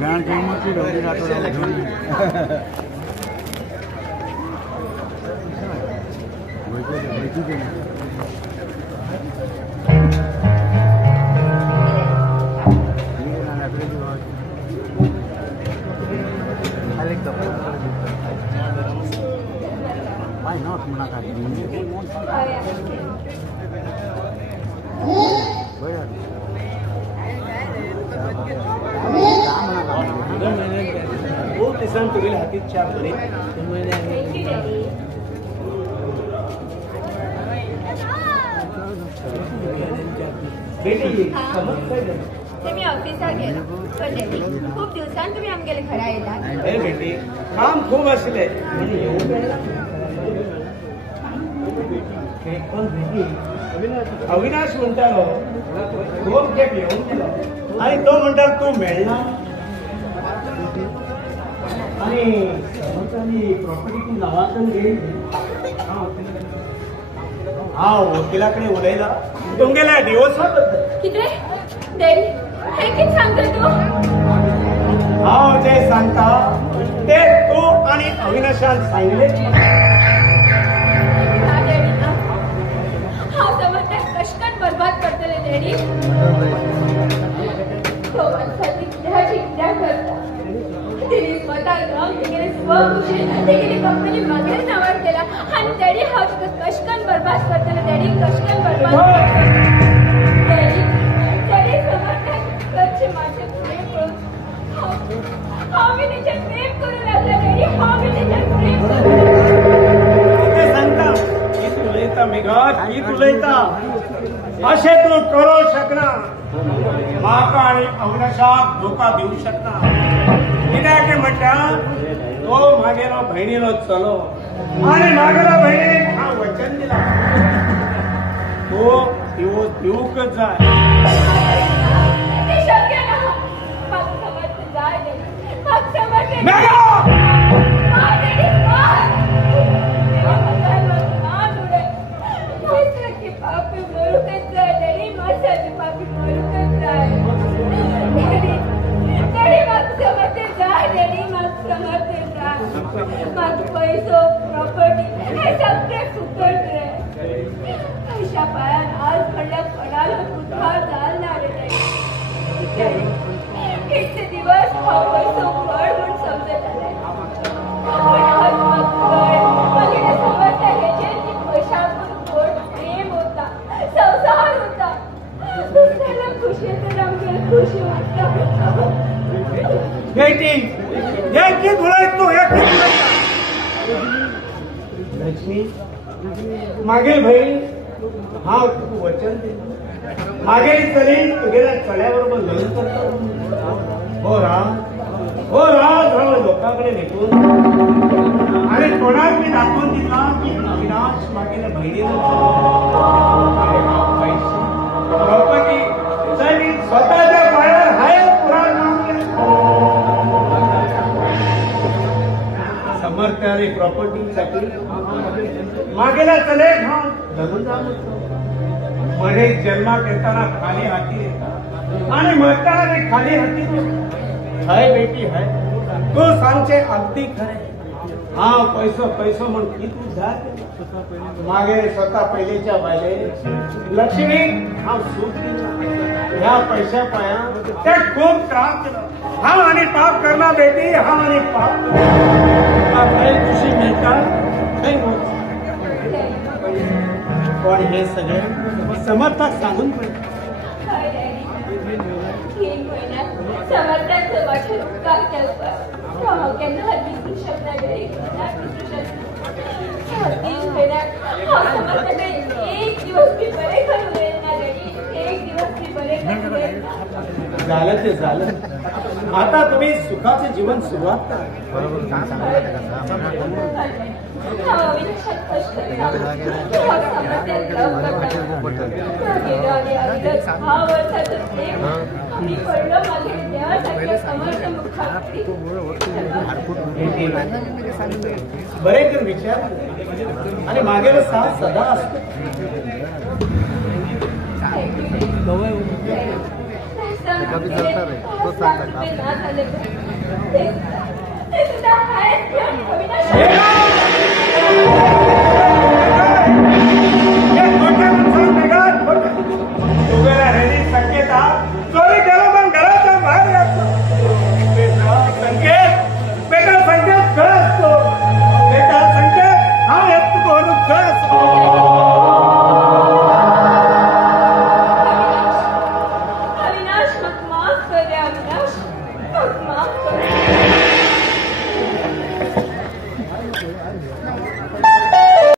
गाण किंमत ढोली why not Manaka? वो किसान तुरील हातीत चार बरे बेटी तुम्ही ऑफिसात गेला खूप दिवसांनी तुम्ही आमगेले खरा येतात हे बेटी काम खूप असले कोण बेटी अविनाश म्हणतालो दोन खेप येऊन गेलो आणि तो म्हणतात तू मिळला आणि प्रॉपर्टी तू नावातून घेईल हा वकिलाकडे उलयला तुमगेला डिवोर्सबद्दल किती डॅडी हे किती सांगतो तू हांव जे सांगता ते तू आणि अविनाशान सांगले हांव समजता कशकान बरबाद करतले डॅडी तो माणसाची कित्याक करता तिने स्वतः जाऊन तिने स्वखुशीन तिने कंपनी मागेर नावार केला आणि डॅडी हांव तुका कशकान बरबाद करतले डॅडी कशकान बरबाद डॅडी डॅडी समजता कच्चे माझे प्रेम करून हांव मी तिचे प्रेम करू लागला डॅडी हांव मी तिचे प्रेम करू ते सांगता की तुलयता मेघा की तुलयता असे तू करू शकना माका आणि अविनाशाक धोका देऊ शकना कित्याक म्हणटा तो मागेलो बहिणीलो चलो आणि मागेलो बहिणीने हा वचन दिला तो दिवूकच जाय ते शक्य ना माग समजते जाय डॅडी माग समजते मेघा पैसो प्रॉपर्टी हे सगळे फुकट रे पैशा पायान आज म्हणल्या कोणाला उद्धार झाला रे इतके दिवस हा पैसो फळ म्हणून समजत आलाय पण आज मगीने समजता ह्याचे की पैशातून गोड प्रेम होता संसार होता दुसऱ्याला खुशी तर आमच्या खुशी वाटता बेटी एक की तुलयत तू एक की लक्ष्मी मागील बहीण हा तू वचन दे मागील चली तुगेल्या चल्याबरोबर लग्न करतो हो राज लोकांकडे भेटून आणि कोणाक मी दाखवून दिला की अविनाश मागेल्या बहिणीला पैसे प्रॉपर्टी तरी स्वतःच्या पायावर हाय पुराण नाम समर्थ आणि प्रॉपर्टीसाठी मागेला चले हा लग्न जातो मध्ये जन्मात येताना खाली हाती येतात आणि मरताना खाली हाती हाय बेटी हाय तू सांगचे अगदी खरे हा पैसो म्हणून किती जात मागे स्वतः पहिलेच्या बायले लक्ष्मी हा सुख दिला ह्या पैशा पाया ते खूप त्रास केला हा आणि पाप करणार बेटी हा आणि पाप खुशी मिळतात काही होत पण हे सगळे समर्थक सांगून पडले समर्थांचं वाचन उपकार केलं केन्ना विसरू शकता एक दिवस मी बरे करू ना एक दिवस मी बरे करू झालं ते झालं आता तुम्ही सुखाचे जीवन सुरुवात करा बरे कर विचार आणि मागे साथ सदा असतो कभी चलता रहे, तो सांगता का? अविनाश